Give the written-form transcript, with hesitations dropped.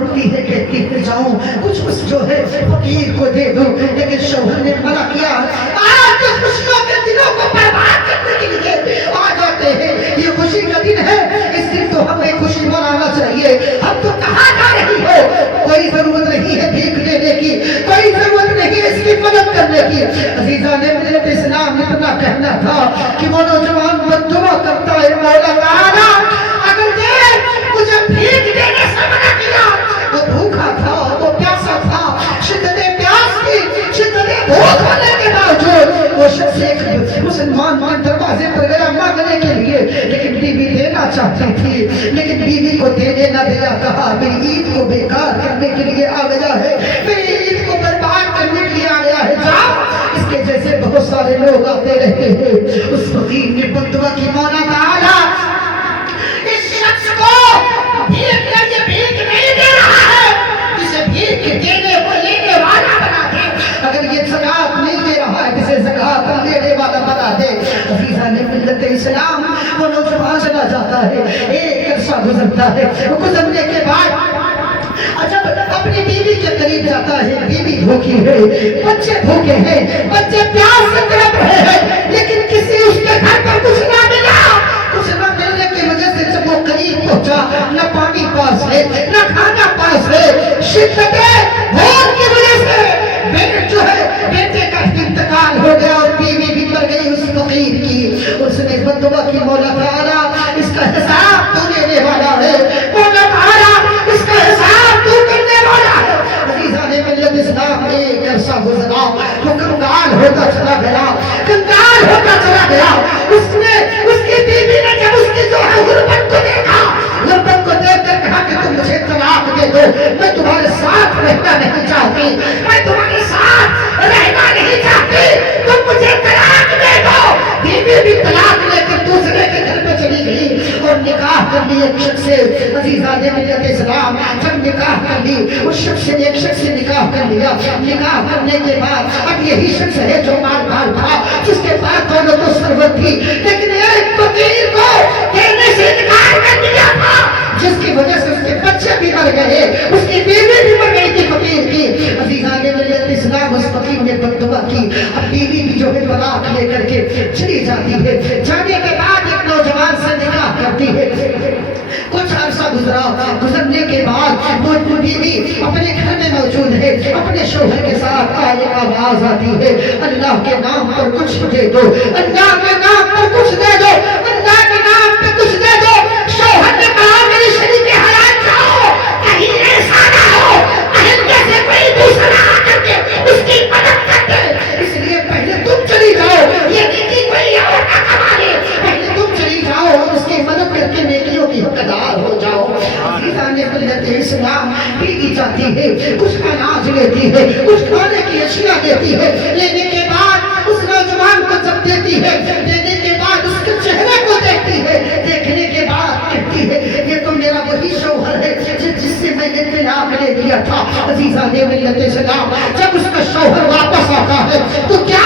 اٹھتی ہے کہتی ہے جاؤں کچھ جو ہے فقیر کو دے دو، لیکن شوہر نے منع کیا۔ آج خوشیوں کے دنوں کو برباد کرنے کے لیے آ جاتے ہیں، یہ خوشی کا دن ہے، اس دن تو ہمیں خوشی منانا چاہیے۔ ہم تو کہاں جا رہی ہو؟ کوئی ضرورت نہیں ہے بھیک دینے کی، کوئی ضرورت نہیں ہے اس کی مدد کرنے کی۔ عزیزان ملت اسلام اتنا کہنا تھا کہ وہ نوجوان بددعا کرتا ہے، مولا تعالیٰ اگر یہ مجھے بھیک دینے سے منع کیا، وہ بھوکا تھا، وہ پیاسا تھا، شدت پیاس کی، شدت بھوک ہونے کے باوجود وہ شخص ایک مسلمان کے دروازے پر گیا مانگنے کے لیے، لیکن بیوی دینا چاہتی تھی، لیکن بیوی کو دینے نہ دیا، کہا میری عید کو بیکار کرنے کے لیے آ گیا ہے، میری عید کو برباد کرنے کے لیے آ گیا ہے، جا۔ اس کے جیسے بہت سارے لوگ آتے رہتے ہیں۔ اس فقیر نے بددعا کی، مولا تعالیٰ اس شخص کو بھیک نہیں دے رہا ہے، اسے بھیک دینے کو لینے والا بنا دے، اگر یہ زکات نہیں دے رہا ہے اسے زکات لینے والا بنا دے۔ عزیزان ملت اسلام وہ نوجوان چلا جاتا ہے، ایک عرصہ گزرتا ہے، گزرنے کے بعد جب اپنی بیوی کے قریب جاتا ہے، بیوی بھوکی ہے، بچے بھوکے ہیں، بچے پیاس سے تڑپ رہے ہیں، لیکن کسی اس کے گھر پر کچھ نہ ملا۔ کچھ نہ ملنے کی وجہ سے جب وہ قریب پہنچا، نہ پانی پاس ہے، نہ کھانا پاس ہے، شدت بھوک کی وجہ سے بیٹے کا انتقال ہو گیا اور بیوی بھی مر گئی اس فقیر کی۔ اس نے بددعا کی، مولا تعالیٰ اس کا حساب تو لینے والا ہے، مولا تعالیٰ اس کا حساب تو کرنے والا ہے۔ عزیزان ملت اسلام ایک عرصہ گزرا، وہ کنگال ہوتا چلا گیا، کنگال ہوتا چلا گیا۔ اس کی بیوی نے جب اس کی جو ہے غربت کو دیکھا، غربت کو دیکھ کر کہا کہ تم مجھے طلاق دے دو، میں تمہارے ساتھ رہنا نہیں چاہتی، میں تمہارے ساتھ رہنا نہیں چاہتی، تم مجھے طلاق دے دو۔ بیوی بھی طلاق لے کر دوسرے کے گھر پہ چلی گئی اور نکاح کر لی ایک شخص سے۔ عزیزان ملت اسلام جب نکاح کر لی، اس شخص نے ایک شخص سے نکاح کر لیا، نکاح کرنے کے بعد اب یہی شخص ہے جو مالدار تھا، جس کے پاس دولت و ثروت تھی، لیکن ایک فقیر کو دینے سے انکار کر دیا تھا، جس کی وجہ سے اس کے بچے بھی مر گئے، اس کی بیوی بھی مر گئی تھی فقیر کی۔ عزیزان ملت اسلام اس فقیر نے بددعا کی، اب بیوی بھی جو ہے طلاق لے کر کے چلی جاتی ہے، جانے کے بعد ایک نوجوان سے نکاح کرتی ہے۔ کچھ عرصہ گزرنے کے بعد وہ بیوی اپنے گھر میں موجود ہے، اپنے شوہر کے ساتھ آئے آواز آتی ہے، اللہ کے نام پر کچھ دے دو، اللہ کے نام پر کچھ دے دو، اللہ کے نام پر کچھ دے دو۔ شوہر نے کہا میری شریک حیات جاؤ، کہیں ایسا نہ ہو اہل جیسے کوئی دوسرا آ کر کے اس کی مدد کر دے، اس لیے پہلے تم چلی جاؤ، یہ نیکی کوئی اور نہ کما لے، پہلے تم چلی جاؤ اور اس کی مدد کر کے نیکیوں کی حقدار ہو جاؤ۔ عزیزان ملت اسلام بیوی جاتی ہے، کچھ اناج لیتی ہے، کچھ کھانے کی اشیاء دیتی ہے، لینے کے بعد اس نوجوان کو جب دیتی ہے، دینے کے بعد اس کے چہرے کو دیکھتی ہے، دیکھنے کے بعد کہتی ہے یہ تو میرا وہی شوہر ہے جس سے میں نے طلاق لے لیا تھا۔ عزیزان ملت اسلام جب اس کا شوہر واپس آتا ہے تو کیا